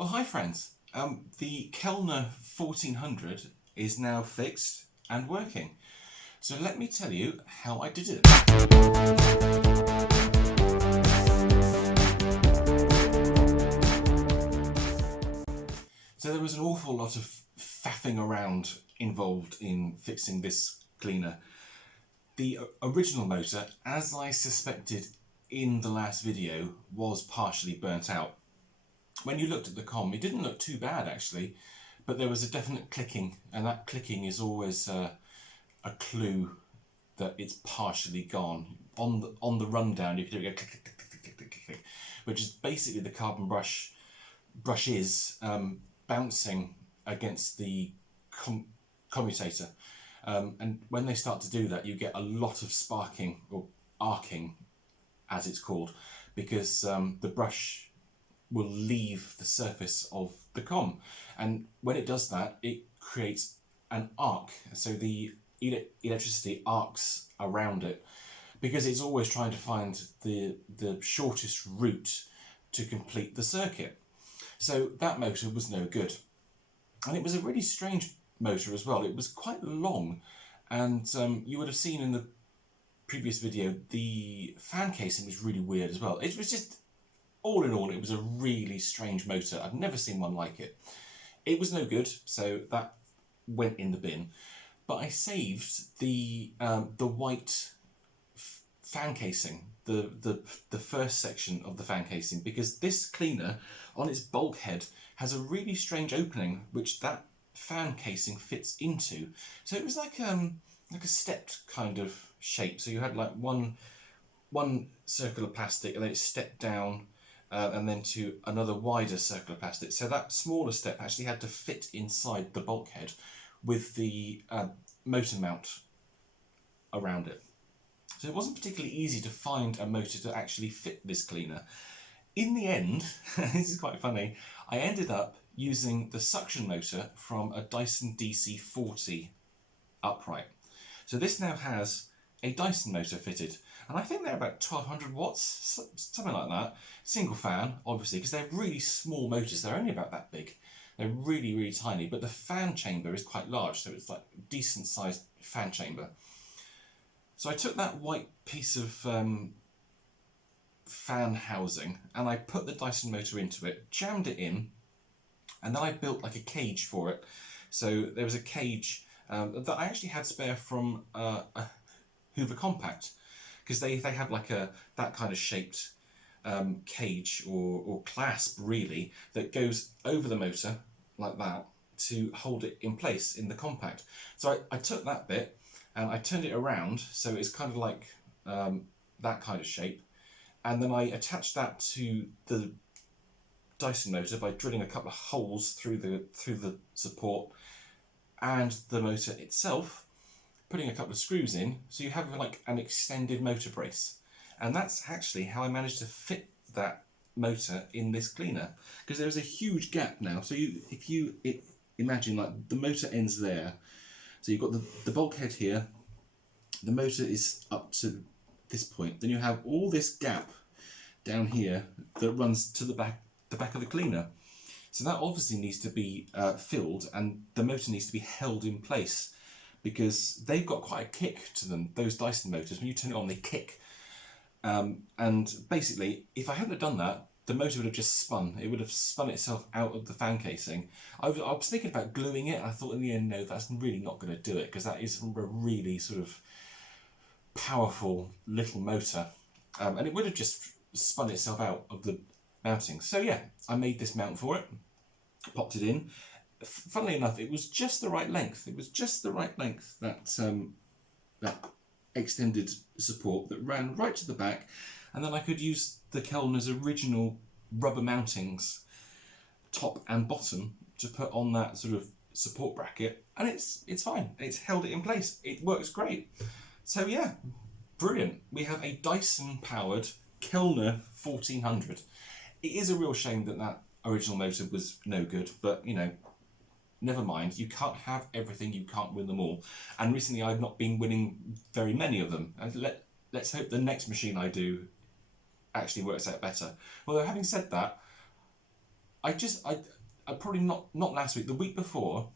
Well, hi friends. The Kelner 1400 is now fixed and working. So let me tell you how I did it. So there was an awful lot of faffing around involved in fixing this cleaner. The original motor, as I suspected in the last video, was partially burnt out. When you looked at the COM, it didn't look too bad actually, but there was a definite clicking, and that clicking is always a clue that it's partially gone. On the rundown, you can do it click, click, click, click, click, click, click, which is basically the carbon brushes bouncing against the commutator, and when they start to do that, you get a lot of sparking or arcing, as it's called, because the brush will leave the surface of the COM, and when it does that, it creates an arc. So the electricity arcs around it because it's always trying to find the shortest route to complete the circuit. So that motor was no good, and it was a really strange motor as well. It was quite long, and you would have seen in the previous video the fan casing was really weird as well. It was just, all in all, it was a really strange motor. I've never seen one like it. It was no good, so that went in the bin. But I saved the white fan casing, the first section of the fan casing, because this cleaner on its bulkhead has a really strange opening which that fan casing fits into. So it was like a stepped kind of shape. So you had like one circle of plastic, and then it stepped down, and then to another wider circle of plastic. So that smaller step actually had to fit inside the bulkhead with the motor mount around it. So it wasn't particularly easy to find a motor to actually fit this cleaner. In the end, this is quite funny, I ended up using the suction motor from a Dyson DC40 upright. So this now has a Dyson motor fitted, and I think they're about 1200 watts, something like that. Single fan, obviously, because they're really small motors. They're only about that big. They're really, really tiny, but the fan chamber is quite large, so it's like a decent sized fan chamber. So I took that white piece of fan housing, and I put the Dyson motor into it, jammed it in, and then I built like a cage for it. So there was a cage that I actually had spare from a Hoover Compact, because they have like that kind of shaped cage or clasp really that goes over the motor like that to hold it in place in the Compact. So I took that bit and I turned it around so it's kind of like that kind of shape, and then I attached that to the Dyson motor by drilling a couple of holes through the support and the motor itself, putting a couple of screws in, so you have like an extended motor brace. And that's actually how I managed to fit that motor in this cleaner, because there's a huge gap now. So if you imagine like the motor ends there, so you've got the bulkhead here, the motor is up to this point, then you have all this gap down here that runs to the back of the cleaner. So that obviously needs to be filled, and the motor needs to be held in place, because they've got quite a kick to them, those Dyson motors. When you turn it on, they kick. And basically, if I hadn't have done that, the motor would have just spun. It would have spun itself out of the fan casing. I was thinking about gluing it. I thought in the end, no, that's really not going to do it, because that is a really sort of powerful little motor. And it would have just spun itself out of the mounting. So yeah, I made this mount for it, popped it in. Funnily enough, it was just the right length. It was just the right length, that extended support that ran right to the back, and then I could use the Kelner's original rubber mountings, top and bottom, to put on that sort of support bracket, and it's fine. It's held it in place. It works great. So yeah, brilliant. We have a Dyson powered Kelner 1400. It is a real shame that that original motor was no good, but you know, never mind. You can't have everything, you can't win them all. And recently I've not been winning very many of them. And let's hope the next machine I do actually works out better. Although having said that, I probably not last week, the week before,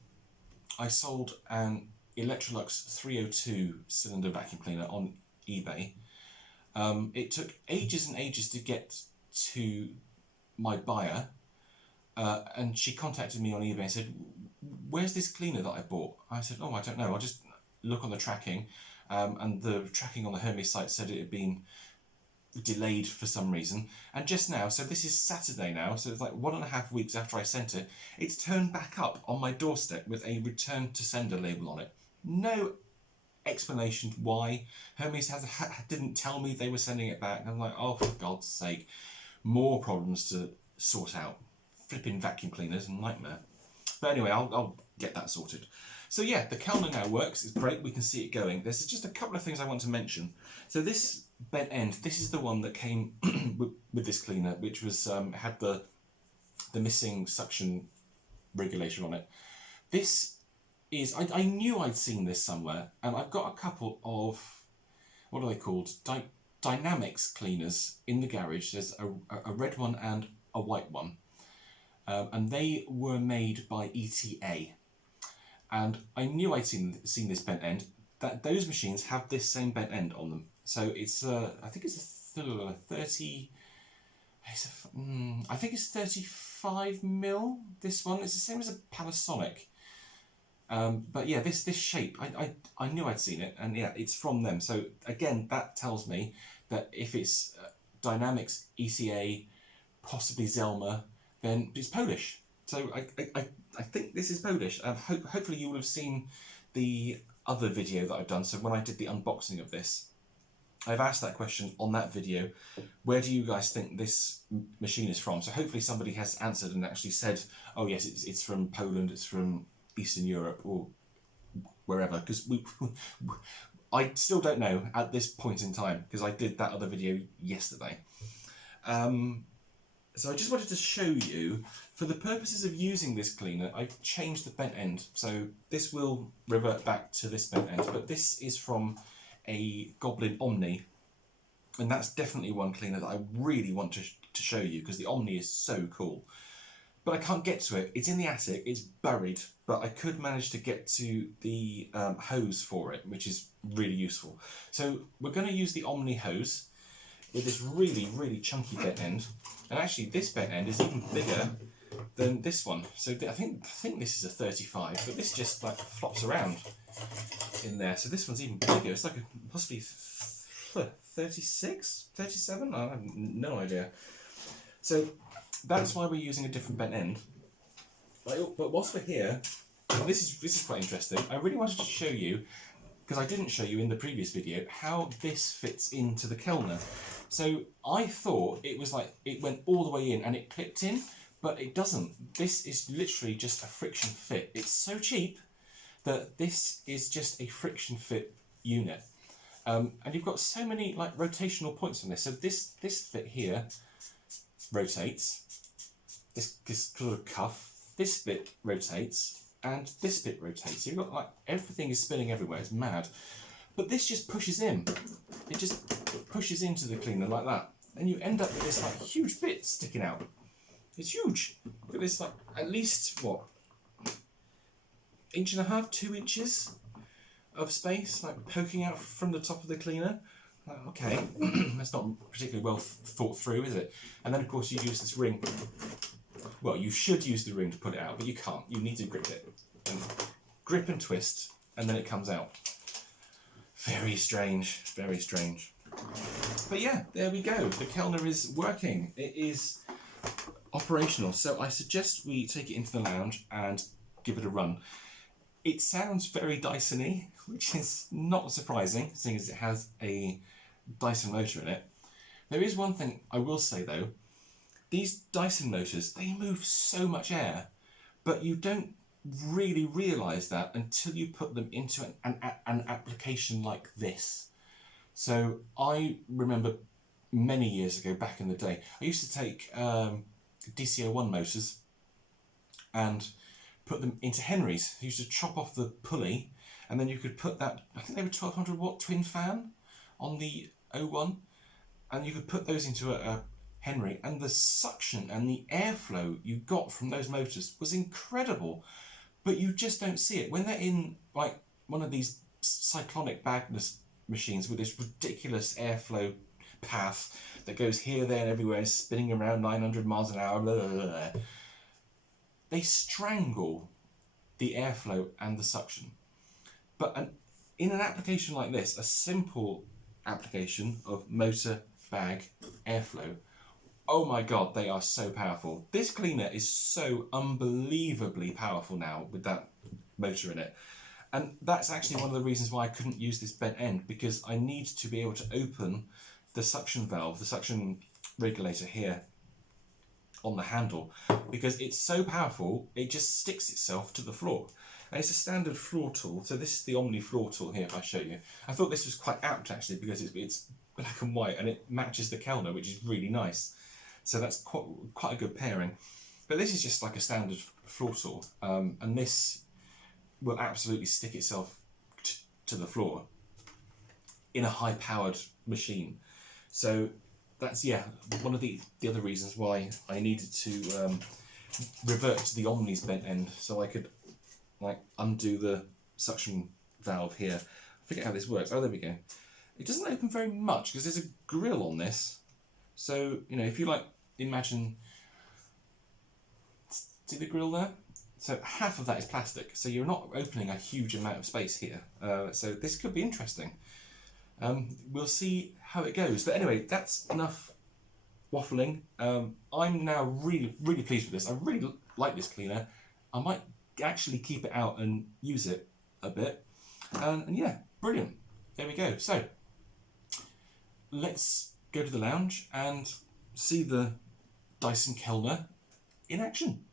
I sold an Electrolux 302 cylinder vacuum cleaner on eBay. It took ages and ages to get to my buyer, and she contacted me on eBay and said, "Where's this cleaner that I bought?" I said, "Oh, I don't know. I'll just look on the tracking," and the tracking on the Hermes site said it had been delayed for some reason. And just now, so this is Saturday now, so it's like 1.5 weeks after I sent it, it's turned back up on my doorstep with a return to sender label on it. No explanation why. Hermes didn't tell me they were sending it back. I'm like, oh, for God's sake, more problems to sort out. Flipping vacuum cleaners, nightmare. But anyway, I'll get that sorted. So yeah, the Kelner now works. It's great. We can see it going. There's just a couple of things I want to mention. So this bent end, this is the one that came with this cleaner, which was had the missing suction regulation on it. This is, I knew I'd seen this somewhere, and I've got a couple of, what are they called? Dynamics cleaners in the garage. There's a red one and a white one. And they were made by ETA. And I knew I'd seen this bent end. That those machines have this same bent end on them. So it's I think it's a 30. I think it's 35 mil. This one, it's the same as a Panasonic. But yeah, this shape, I knew I'd seen it, and yeah, it's from them. So again, that tells me that if it's Dynamics, ECA, possibly Zelma, then it's Polish. So I think this is Polish. Hopefully you will have seen the other video that I've done. So when I did the unboxing of this, I've asked that question on that video. Where do you guys think this machine is from? So hopefully somebody has answered and actually said, oh yes, it's from Poland, it's from Eastern Europe, or wherever. Because I still don't know at this point in time, because I did that other video yesterday. So I just wanted to show you, for the purposes of using this cleaner, I've changed the bent end. So this will revert back to this bent end, but this is from a Goblin Omni, and that's definitely one cleaner that I really want to show you, because the Omni is so cool. But I can't get to it. It's in the attic, it's buried, but I could manage to get to the hose for it, which is really useful. So we're going to use the Omni hose with this really, really chunky bent end. And actually this bent end is even bigger than this one. So I think this is a 35, but this just like flops around in there. So this one's even bigger. It's like possibly 36, 37? I have no idea. So that's why we're using a different bent end. But whilst we're here, this is quite interesting. I really wanted to show you, because I didn't show you in the previous video, how this fits into the Kelner. So I thought it was like it went all the way in and it clipped in, but it doesn't. This is literally just a friction fit. It's so cheap that this is just a friction fit unit. And you've got so many like rotational points on this. So this fit here rotates, this sort of cuff, this bit rotates, and this bit rotates. You've got like everything is spinning everywhere. It's mad. But this just pushes in. It just pushes into the cleaner like that, and you end up with this like huge bit sticking out. It's huge. Look at this, like at least what, 1.5 to 2 inches of space, like poking out from the top of the cleaner. Like, okay, that's not particularly well thought through, is it? And then of course you use this ring. Well, you should use the ring to put it out, but you can't. You need to grip it, and grip and twist, and then it comes out. Very strange, very strange. But yeah, there we go. The Kelner is working. It is operational. So I suggest we take it into the lounge and give it a run. It sounds very Dyson-y, which is not surprising, seeing as it has a Dyson motor in it. There is one thing I will say though. These Dyson motors, they move so much air, but you don't really realise that until you put them into an application like this. So I remember many years ago, back in the day, I used to take DC01 motors and put them into Henry's. I used to chop off the pulley, and then you could put that, I think they were 1200 watt twin fan on the 01, and you could put those into a Henry, and the suction and the airflow you got from those motors was incredible. But you just don't see it when they're in like one of these cyclonic bagness machines with this ridiculous airflow path that goes here, there, and everywhere, spinning around 900 miles an hour. Blah, blah, blah. They strangle the airflow and the suction. But in an application like this, a simple application of motor, bag, airflow, oh my god, they are so powerful. This cleaner is so unbelievably powerful now with that motor in it. And that's actually one of the reasons why I couldn't use this bent end, because I need to be able to open the suction valve, the suction regulator here on the handle, because it's so powerful, it just sticks itself to the floor. And it's a standard floor tool. So this is the Omni floor tool here, if I show you. I thought this was quite apt actually, because it's black and white and it matches the Kelner, which is really nice. So that's quite a good pairing. But this is just like a standard floor tool, and this will absolutely stick itself to the floor in a high-powered machine. So that's, yeah, one of the other reasons why I needed to revert to the Omni's bent end, so I could like undo the suction valve here. I forget how this works. Oh, there we go. It doesn't open very much because there's a grill on this. So, you know, if you like imagine, see the grill there? So half of that is plastic, so you're not opening a huge amount of space here. So this could be interesting. We'll see how it goes. But anyway, that's enough waffling. I'm now really pleased with this. I really like this cleaner. I might actually keep it out and use it a bit. And yeah, brilliant. There we go. So let's go to the lounge and see the Dyson Kelner in action.